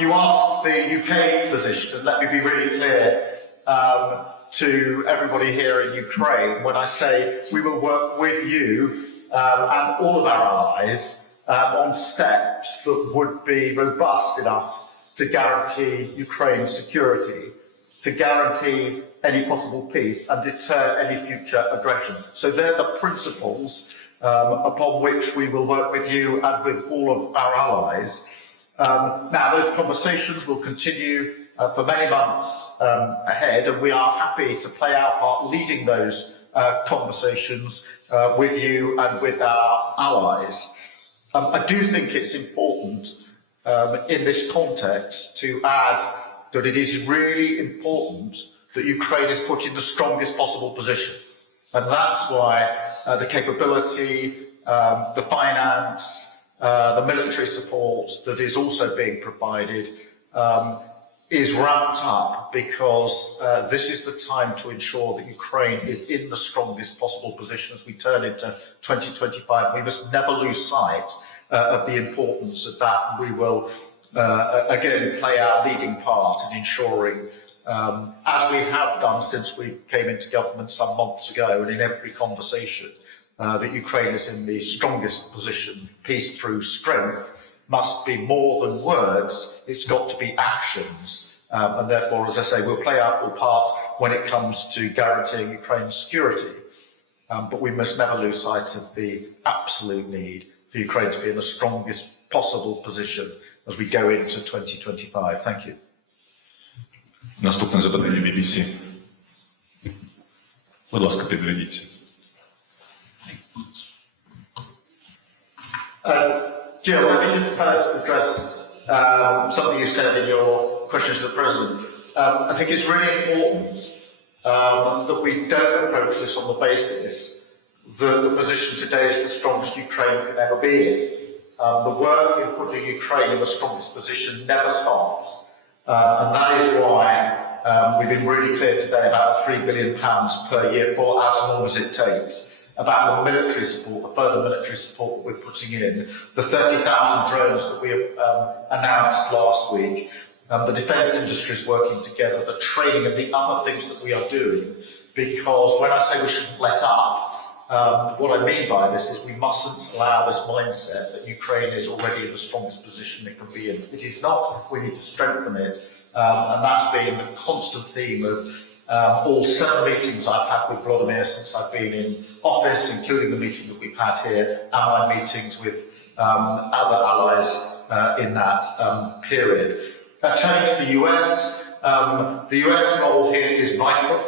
you asked the UK position, and let me be really clear to everybody here in Ukraine when I say we will work with you and all of our allies on steps that would be robust enough to guarantee Ukraine's security, to guarantee any possible peace and deter any future aggression. So they're the principles upon which we will work with you and with all of our allies. Now, those conversations will continue for many months ahead, and we are happy to play our part leading those conversations with you and with our allies. I do think it's important in this context to add that it is really important that Ukraine is put in the strongest possible position. And that's why the capability, the finance, the military support that is also being provided is ramped up, because this is the time to ensure that Ukraine is in the strongest possible position as we turn into 2025. We must never lose sight of the importance of that. We will again play our leading part in ensuring, as we have done since we came into government some months ago, and in every conversation, that Ukraine is in the strongest position. Peace through strength must be more than words, it's got to be actions. And therefore, as I say, we'll play our full part when it comes to guaranteeing Ukraine's security. But we must never lose sight of the absolute need for Ukraine to be in the strongest possible position as we go into 2025. Thank you. Наступне запитання BBC. Будь ласка, підведіться. Jill, let me just first address something you said in your questions to the President. I think it's really important that we don't approach this on the basis that the position today is the strongest Ukraine can ever be in. The work in putting Ukraine in the strongest position never stops. And that is why we've been really clear today about £3 billion per year for as long as it takes, about the military support, the further military support that we're putting in, the 30,000 drones that we announced last week, the defence industry is working together, the training and the other things that we are doing. Because when I say we shouldn't let up, what I mean by this is we mustn't allow this mindset that Ukraine is already in the strongest position it can be in. It is not. We need to strengthen it. And that's been the constant theme of all 7 meetings I've had with Volodymyr since I've been in office, including the meeting that we've had here, and my meetings with other allies in that period. Turning to the US role here is vital.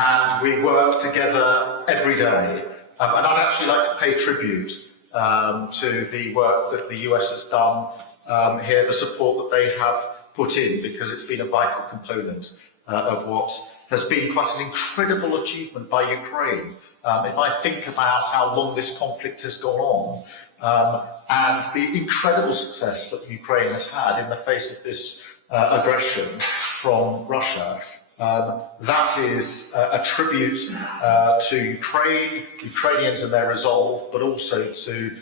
And we work together every day. And I'd actually like to pay tribute to the work that the US has done here, the support that they have put in, because it's been a vital component of what has been quite an incredible achievement by Ukraine. If I think about how long this conflict has gone on, and the incredible success that Ukraine has had in the face of this aggression from Russia, that is a tribute to Ukrainians and their resolve, but also to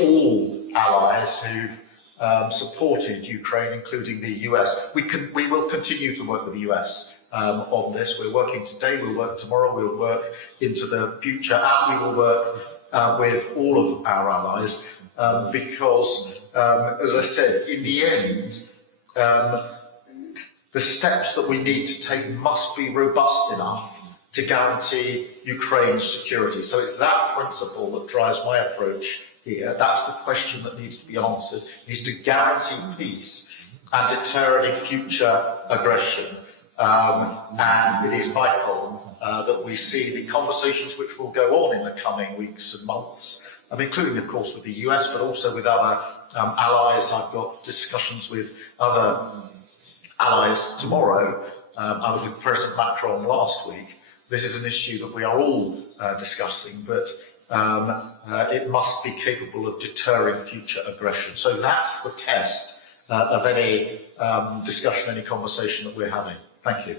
all allies who supported Ukraine, including the US. We will continue to work with the US on this. We're working today, we'll work tomorrow, we'll work into the future, as we will work with all of our allies, because, as I said, in the end, the steps that we need to take must be robust enough to guarantee Ukraine's security. So it's that principle that drives my approach here. That's the question that needs to be answered, is to guarantee peace and deter any future aggression. And it is vital that we see the conversations which will go on in the coming weeks and months, including, of course, with the US, but also with other allies. I've got discussions with other allies tomorrow. I was with President Macron last week. This is an issue that we are all discussing, but it must be capable of deterring future aggression. So that's the test of any discussion, any conversation that we're having. Thank you.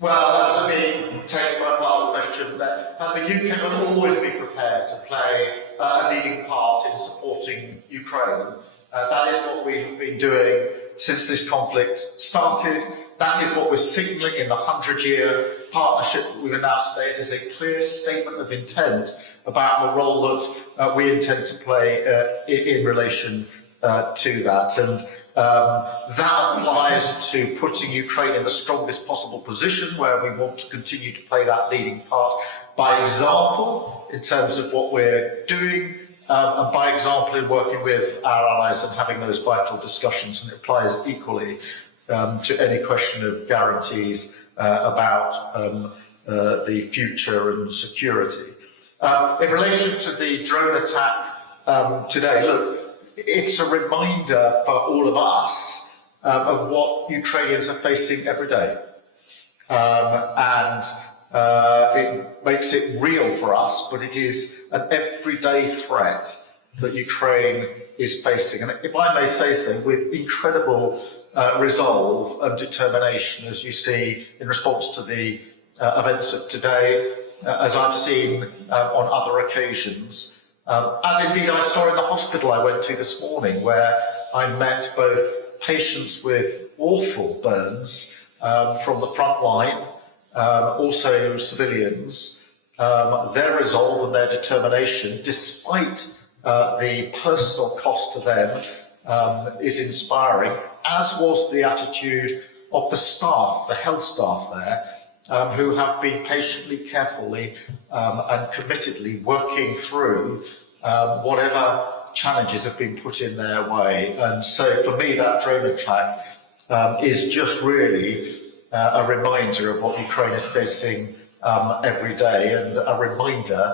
Well, let me take my part of the question. The UK will always be prepared to play a leading part Ukraine. That is what we've been doing since this conflict started. That is what we're signalling in the 100-year partnership that we've announced today. It is a clear statement of intent about the role that we intend to play in relation to that. And that applies to putting Ukraine in the strongest possible position where we want to continue to play that leading part by example in terms of what we're doing, and by example in working with our allies and having those vital discussions, and it applies equally to any question of guarantees about the future and security. In relation to the drone attack today, look, it's a reminder for all of us of what Ukrainians are facing every day. It makes it real for us, but it is an everyday threat that Ukraine is facing. And if I may say so, with incredible resolve and determination, as you see in response to the events of today, as I've seen on other occasions, as indeed I saw in the hospital I went to this morning, where I met both patients with awful burns from the front line, also civilians, their resolve and their determination, despite the personal cost to them, is inspiring, as was the attitude of the staff, the health staff there, who have been patiently, carefully and committedly working through whatever challenges have been put in their way. And so for me that drone attack is just really a reminder of what Ukraine is facing every day, and a reminder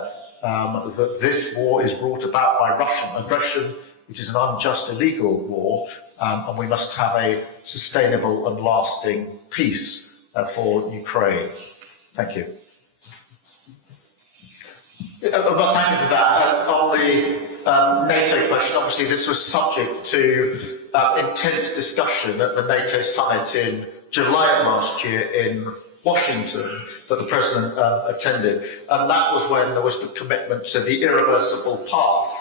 that this war is brought about by Russian aggression. It is an unjust, illegal war, and we must have a sustainable and lasting peace for Ukraine. Thank you. Well, thank you for that. On the NATO question, obviously this was subject to intense discussion at the NATO summit in July of last year in Washington that the President attended, and that was when there was the commitment to the irreversible path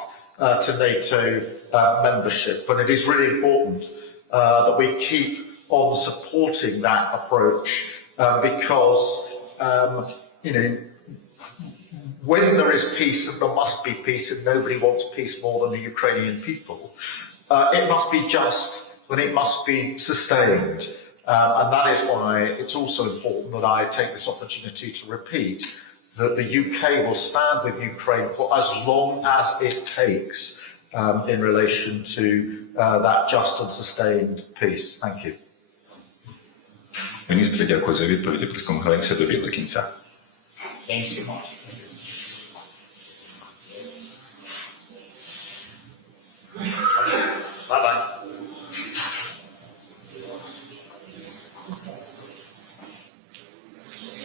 to NATO membership. And it is really important that we keep on supporting that approach because, when there is peace, and there must be peace, and nobody wants peace more than the Ukrainian people, it must be just and it must be sustained. And that is why it's also important that I take this opportunity to repeat that the UK will stand with Ukraine for as long as it takes in relation to that just and sustained peace. Thank you. Міністре, дякую за відповіді. Прес-конференція добігла кінця. Thanks so much.